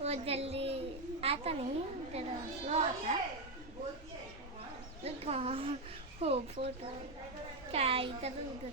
वो जल्दी आता नहीं तेरा स्लो आता तो हो फोटो काय इधर उधर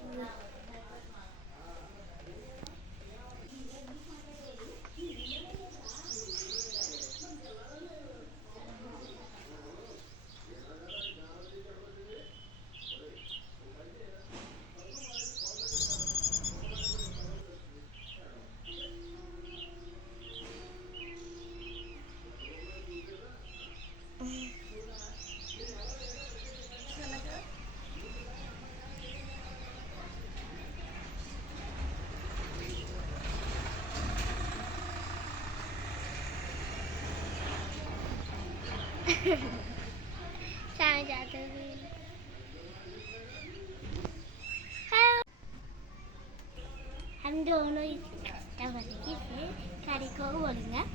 शाम जाते हुए हम दोनों ही कस्टमर की थे गाड़ी को बोलूँगा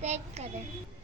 देख कर